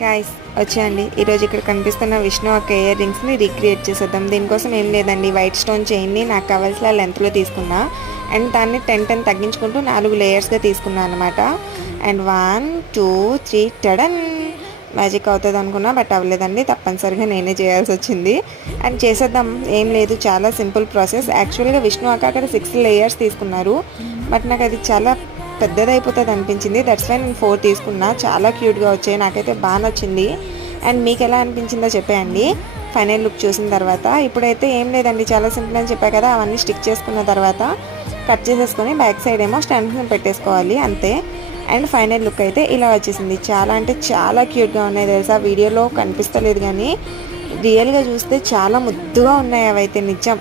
Guys వచ్చేయండి. ఈరోజు ఇక్కడ కనిపిస్తున్న విష్ణు అక్క ఇయర్ రింగ్స్ని రీక్రియేట్ చేసేద్దాం. దీనికోసం ఏం లేదండి, వైట్ స్టోన్ చైన్ని నాకు కావాల్సిన లెంత్లో తీసుకున్నా అండ్ దాన్ని 10 తగ్గించుకుంటూ 4 లేయర్స్గా తీసుకున్నా అనమాట. అండ్ 1 2 3 టడన్ మ్యాజిక్ అవుతుంది అనుకున్నా, బట్ అవ్వలేదండి. తప్పనిసరిగా నేనే చేయాల్సి వచ్చింది. అండ్ చేసేద్దాం, ఏం లేదు, చాలా సింపుల్ ప్రాసెస్. యాక్చువల్గా విష్ణు అక్క అక్కడ 6 లేయర్స్ తీసుకున్నారు, బట్ నాకు అది చాలా పెద్దదైపోతుంది అనిపించింది. దట్స్ వై నేను 4 తీసుకున్నా. చాలా క్యూట్గా వచ్చాయి, నాకైతే బాగా నచ్చింది. అండ్ మీకు ఎలా అనిపించిందో చెప్పేయండి ఫైనల్ లుక్ చూసిన తర్వాత. ఇప్పుడైతే ఏం లేదండి, చాలా సింపుల్ అని చెప్పా కదా, అవన్నీ స్టిక్ చేసుకున్న తర్వాత కట్ చేసేసుకొని బ్యాక్ సైడ్ ఏమో స్టాండ్స్ పెట్టేసుకోవాలి, అంతే. అండ్ ఫైనల్ లుక్ అయితే ఇలా వచ్చేసింది. చాలా అంటే చాలా క్యూట్గా ఉన్నాయి తెలుసా. వీడియోలో కనిపిస్తలేదు కానీ రియల్గా చూస్తే చాలా ముద్దుగా ఉన్నాయి అవైతే, నిజం.